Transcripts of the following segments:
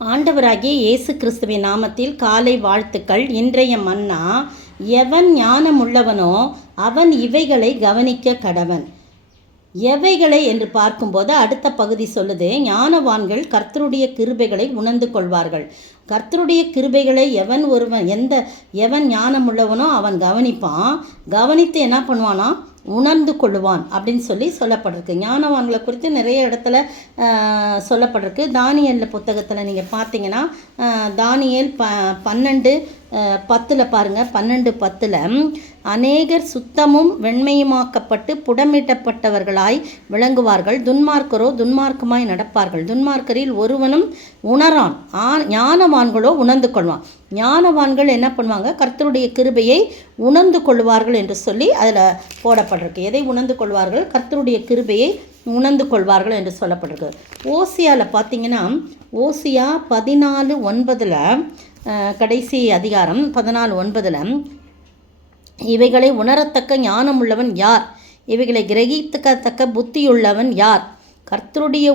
ஆண்டவராகிய இயேசு கிறிஸ்துவின் நாமத்தில் காலை வாழ்த்துக்கள். இன்றைய மன்னா, எவன் ஞானமுள்ளவனோ அவன் இவைகளை கவனிக்க கடவன். எவைகளை என்று பார்க்கும்போது அடுத்த பகுதி சொல்லுது, ஞானவான்கள் கர்த்தருடைய கிருபைகளை உணர்ந்து கொள்வார்கள். கர்த்தருடைய கிருபைகளை எவன் ஞானமுள்ளவனோ அவன் கவனிப்பான். கவனித்து என்ன பண்ணுவானா, உணர்ந்து கொள்ளுவான் அப்படின்னு சொல்லப்பட்டிருக்கு. ஞானவான்களை குறித்து நிறைய இடத்துல சொல்லப்பட்டிருக்கு. தானியேல் புத்தகத்தில் நீங்கள் பார்த்தீங்கன்னா, தானியேல் 12:10 பாருங்கள். 12:10 அநேகர் சுத்தமும் வெண்மையுமாக்கப்பட்டு புடமிட்டப்பட்டவர்களாய் விளங்குவார்கள். துன்மார்க்கரோ துன்மார்க்கமாய் நடப்பார்கள். துன்மார்க்கரில் ஒருவனும் உணரான், ஞானவான்களோ உணர்ந்து கொள்வான். ஞானவான்கள் என்ன பண்ணுவாங்க, கர்த்தருடைய கிருபையை உணர்ந்து கொள்வார்கள் என்று சொல்லி அதில் போடப்பட்டிருக்கு. எதை உணர்ந்து கொள்வார்கள்? கர்த்தருடைய கிருபையை உணர்ந்து கொள்வார்கள் என்று சொல்லப்பட்டிருக்கு. ஓசியாவில் பார்த்தீங்கன்னா, ஓசியா 14:9 கடைசி அதிகாரம் 14:9 இவைகளை உணரத்தக்க ஞானமுள்ளவன் யார்? இவைகளை கிரகித்தக்க புத்தியுள்ளவன் யார்? கர்த்தருடைய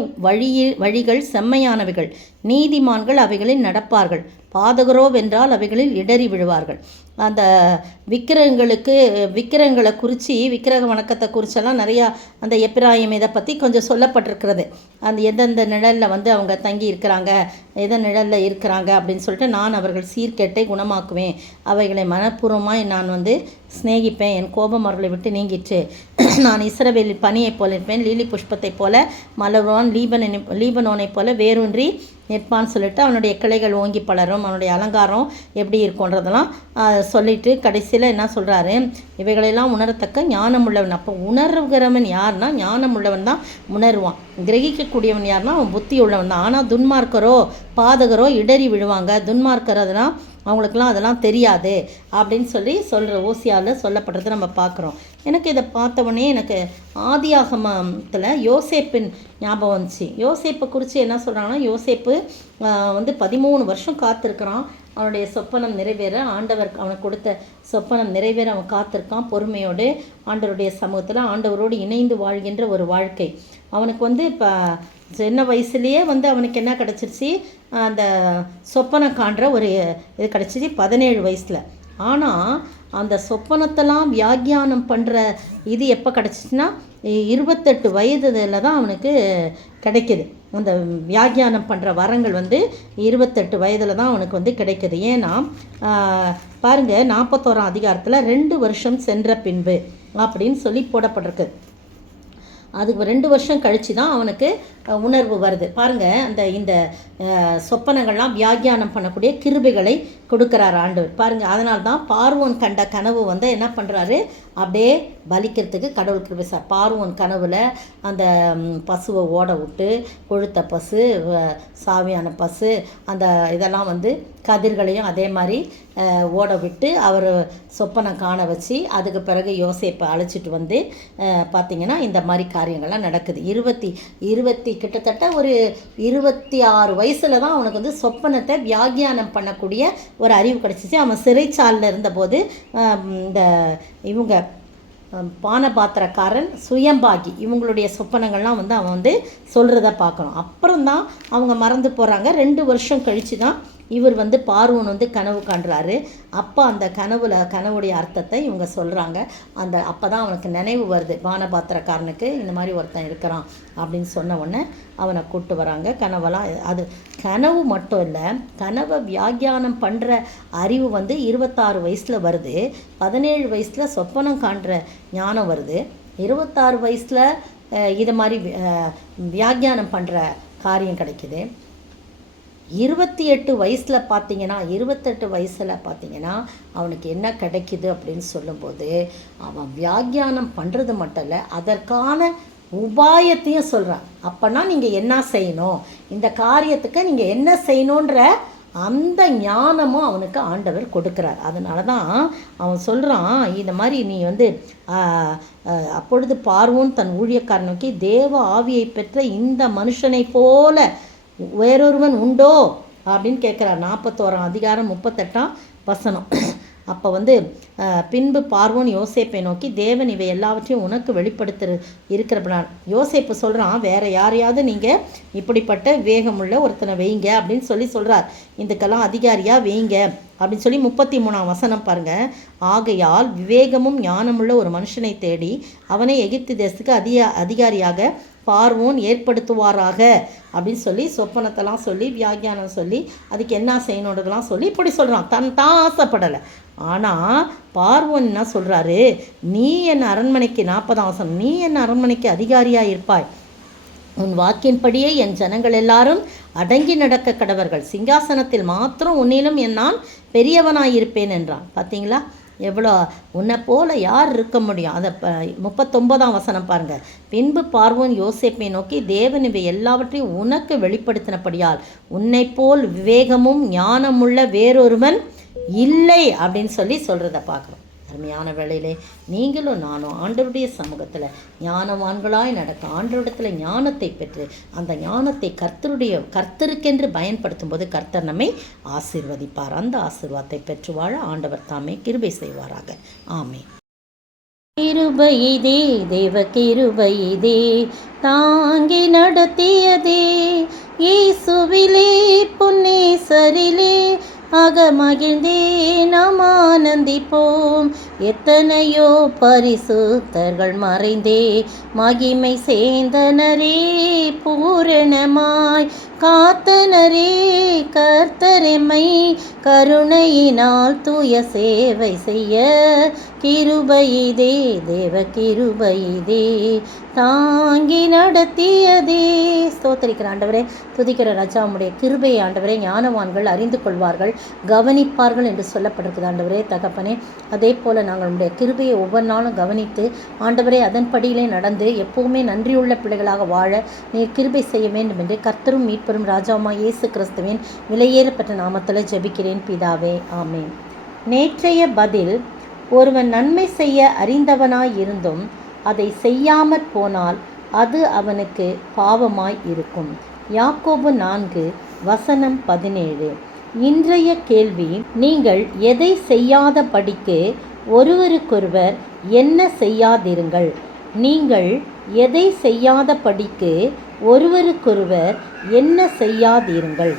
வழிகள் செம்மையானவைகள், நீதிமான்கள் அவைகளில் நடப்பார்கள். பாதகரோ வென்றால் அவைகளில் இடறி விழுவார்கள். அந்த விக்கிரகங்களை குறித்து, விக்கிரக வணக்கத்தை குறிச்செல்லாம் நிறையா அந்த எப்பிராயிம் இதை பற்றி கொஞ்சம் சொல்லப்பட்டிருக்கிறது. அந்த எந்தெந்த நிழலில் அவங்க தங்கி இருக்கிறாங்க, எதன் நிழலில் இருக்கிறாங்க அப்படின்னு சொல்லிட்டு, நான் அவர்கள் சீர்கேட்டை குணமாக்குவேன், அவைகளை மனப்பூர்வமாய் நான் சிநேகிப்பேன், என் கோபம் அவர்களை விட்டு நீங்கிற்று, நான் இஸ்ரவேலில் பனியைப் போல இருப்பேன், லீலி புஷ்பத்தைப் போல மலர்வான், லீபனோனைப் போல வேரூன்றி நிற்பான்னு சொல்லிட்டு, அவனுடைய கிளைகள் ஓங்கி பலரும், அவனுடைய அலங்காரம் எப்படி இருக்குன்றதெல்லாம் சொல்லிட்டு கடைசியில் என்ன சொல்கிறாரு, இவைகளெல்லாம் உணரத்தக்க ஞானம் உள்ளவன். அப்போ உணர்கிறவன் யார்னா, ஞானம் உள்ளவன் தான் உணர்வான். கிரகிக்கக்கூடியவன் யார்னா அவன் புத்தி உள்ளவன் தான். ஆனால் துன்மார்க்கரோ பாதகரோ இடறி விழுவாங்க. துன்மார்க்கர் அதெல்லாம் அவங்களுக்கெல்லாம் அதெல்லாம் தெரியாது அப்படின்னு சொல்கிற ஓசியாவில் சொல்லப்படுறது நம்ம பார்க்குறோம். எனக்கு இதை பார்த்தவொடனே எனக்கு ஆதியாகமத்தில் யோசேப்பின் ஞாபகம் வந்துச்சு. யோசேப்பை குறித்து என்ன சொல்கிறாங்கன்னா, யோசேப்பு 13 வருஷம் காத்திருக்கிறான். அவனுடைய சொப்பனம் நிறைவேற, ஆண்டவர் அவனுக்கு கொடுத்த சொப்பனம் நிறைவேற அவன் காத்திருக்கான் பொறுமையோடு. ஆண்டவருடைய சமூகத்தில் ஆண்டவரோடு இணைந்து வாழ்கின்ற ஒரு வாழ்க்கை அவனுக்கு இப்போ சின்ன வயசுலேயே அவனுக்கு என்ன கிடச்சிருச்சு, அந்த சொப்பனம் காண்ற ஒரு இது கிடச்சிச்சு 17 வயசில். ஆனால் அந்த சொப்பனத்தெல்லாம் வியாக்கியானம் பண்ணுற இது எப்போ கிடச்சிச்சின்னா 28 வயதில் தான் அவனுக்கு கிடைக்கிது. அந்த வியாக்கியானம் பண்ணுற வரங்கள் 28 வயதில் தான் அவனுக்கு கிடைக்கிது. ஏன்னா பாருங்கள், 41ஆம் அதிகாரத்தில் 2 வருஷம் சென்ற பின்பு அப்படின்னு போடப்பட்டிருக்கு. அதுக்கு 2 வருஷம் கழித்து தான் அவனுக்கு உணர்வு வருது. பாருங்கள், இந்த சொப்பனங்கள்லாம் வியாக்கியானம் பண்ணக்கூடிய கிருபைகளை கொடுக்குறாரு ஆண்டவர். பாருங்கள், அதனால தான் பார்வோன் கண்ட கனவு என்ன பண்ணுறாரு, அப்படியே பலிக்கிறதுக்கு கடவுள் கிருபை சார். பார்வோன் கனவில் அந்த பசுவை ஓட விட்டு, கொழுத்த பசு, சாவியான பசு, அந்த இதெல்லாம் கதிர்களையும் அதே மாதிரி ஓட விட்டு அவர் சொப்பனம் காண வச்சு, அதுக்கு பிறகு யோசேப்பை அழைச்சிட்டு பார்த்திங்கன்னா இந்த மாதிரி காரியங்கள்லாம் நடக்குது. 20 கிட்டத்தட்ட ஒரு 26 வயசில் தான் அவனுக்கு சொப்பனத்தை வியாக்கியானம் பண்ணக்கூடிய ஒரு அறிவு கிடச்சிச்சு. அவன் சிறைச்சாலில் இருந்தபோது இவங்க பானபாத்திரக்காரன், சுயம்பாகி, இவங்களுடைய சொப்பனங்கள்லாம் அவன் சொல்கிறத பார்க்கணும். அப்புறம்தான் அவங்க மறந்து போகிறாங்க. 2 வருஷம் கழித்து தான் இவர் பார்வோன் கனவு காண்றாரு. அப்போ அந்த கனவுடைய அர்த்தத்தை இவங்க சொல்கிறாங்க. அப்போ தான் அவனுக்கு நினைவு வருது, பானபாத்திரக்காரனுக்கு இந்த மாதிரி ஒருத்தன் இருக்கிறான் அப்படின்னு சொன்ன உடனே அவனை கூப்பிட்டு வராங்க. கனவெல்லாம் அது கனவு மட்டும் இல்லை, கனவை வியாக்கியானம் பண்ணுற அறிவு 26 வயசில் வருது. 17 வயசில் சொப்பனம் காண்ற ஞானம் வருது. 26 வயசில் இது மாதிரி வியாக்கியானம் பண்ணுற காரியம் கிடைக்கிது. 28 வயசில் பார்த்தீங்கன்னா அவனுக்கு என்ன கிடைக்கிது அப்படின்னு சொல்லும்போது, அவன் வியாக்கியானம் பண்ணுறது மட்டும் இல்லை, அதற்கான உபாயத்தையும் சொல்கிறான். அப்போனா நீங்கள் என்ன செய்யணும், இந்த காரியத்துக்கு நீங்கள் என்ன செய்யணுன்ற அந்த ஞானமும் அவனுக்கு ஆண்டவர் கொடுக்குறார். அதனால தான் அவன் சொல்கிறான், இந்த மாதிரி நீ அப்பொழுது பார்வோன் தன் ஊழியக்காரன் நோக்கி, தேவ ஆவியை பெற்ற இந்த மனுஷனை போல வேறொருவன் உண்டோ அப்படின்னு கேட்குறார். 41ஆம் அதிகாரம் 38ஆம் வசனம். அப்போ வந்து பின்பு பார்வோன் யோசேப்பை நோக்கி, தேவன் இவை எல்லாவற்றையும் உனக்கு வெளிப்படுத்த இருக்கிறப்பனார். யோசேப்பு சொல்கிறான், வேற யாரையாவது நீங்கள் இப்படிப்பட்ட விவேகமுள்ள ஒருத்தனை வைங்க அப்படின்னு சொல்கிறார். இதுக்கெல்லாம் அதிகாரியாக வைங்க அப்படின்னு சொல்லி 33ஆம் வசனம் பாருங்கள். ஆகையால் விவேகமும் ஞானமுள்ள ஒரு மனுஷனை தேடி அவனை எகிப்து தேசத்துக்கு அதிகாரியாக பார்வோன் ஏற்படுத்துவாராக அப்படின்னு சொல்லி சொப்பனத்தெல்லாம் சொல்லி வியாக்கியானம் சொல்லி அதுக்கு என்ன செய்யணுன்றதெல்லாம் சொல்லி இப்படி சொல்கிறான். தான் ஆசைப்படலை. ஆனால் பார்வோன் என்ன சொல்கிறாரு, நீ என் அரண்மனைக்கு 40ஆம் வசனம், நீ என் அரண்மனைக்கு அதிகாரியாக இருப்பாய், உன் வாக்கின்படியே என் ஜனங்கள் எல்லாரும் அடங்கி நடக்க கடவர்கள், சிங்காசனத்தில் மாத்திரம் உன்னிலும் நான் பெரியவனாயிருப்பேன் என்றான். பார்த்தீங்களா எவ்வளோ, உன்னை போல யார் இருக்க முடியும்? அதை 39ஆம் வசனம் பாருங்கள். பின்பு பார்வோன் யோசேப்பை நோக்கி, தேவன் இவை எல்லாவற்றையும் உனக்கு வெளிப்படுத்தினபடியால் உன்னை போல் விவேகமும் ஞானமுள்ள வேறொருவன் இல்லை அப்படின்னு சொல்கிறத பார்க்குறோம். அருமையான வேளையிலே நீங்களும் நானும் ஆண்டவருடைய சமூகத்தில் ஞானவான்களாய் நடக்க, ஆண்டவரிடத்தில் ஞானத்தை பெற்று அந்த ஞானத்தை கர்த்தருக்கென்று பயன்படுத்தும் போது கர்த்தர் நம்மை ஆசீர்வதிப்பார். அந்த ஆசீர்வாதத்தை பெற்று வாழ ஆண்டவர் தாமே கிருபை செய்வாராக. ஆமென். கிருபையிதே, தேவ கிருபையிதே, தாங்கி நடத்தியதே, இயேசுவிலே புன்னேசரிலே மகிழ்ந்தே நாம் ஆனந்திப்போம். எத்தனையோ பரிசுத்தர்கள் மறைந்தே மகிமை சேர்ந்தனரே, பூரணமாய் காத்தனரே, கர்த்தரெம்மை கருணையினால் தூய சேவை செய்ய கிருபையிதே, தேவ கிருபையிதே, தாங்கி நடத்தியதே. ஸ்தோத்திரிக்கிற ஆண்டவரே, துதிக்கிற ராஜா, உம்முடைய கிருபையை ஆண்டவரே ஞானவான்கள் அறிந்து கொள்வார்கள், கவனிப்பார்கள் என்று சொல்லப்பட்டிருக்குது ஆண்டவரே. தகப்பனே, அதே போல் நாங்கள் உம்முடைய கிருபையை ஒவ்வொரு நாளும் கவனித்து ஆண்டவரே அதன்படியிலே நடந்து எப்போவுமே நன்றியுள்ள பிள்ளைகளாக வாழ நீர் கிருபை செய்ய வேண்டும் என்று கர்த்தரும் மீட்பரும் ராஜாவுமாய் இயேசு கிறிஸ்துவின் விலையேறப்பட்ட நாமத்தில் ஜெபிக்கிறேன் பிதாவே, ஆமேன். நேற்றைய பதில், ஒருவன் நன்மை செய்ய அறிந்தவனாய் இருந்தும் அதை செய்யாமற் போனால் அது அவனுக்கு பாவமாய் இருக்கும். யாக்கோபு 4:17. இன்றைய கேள்வி, நீங்கள் எதை செய்யாதபடிக்கு ஒருவருக்கொருவர் என்ன செய்யாதிருங்கள். நீங்கள் எதை செய்யாதபடிக்கு ஒருவருக்கொருவர் என்ன செய்யாதிருங்கள்.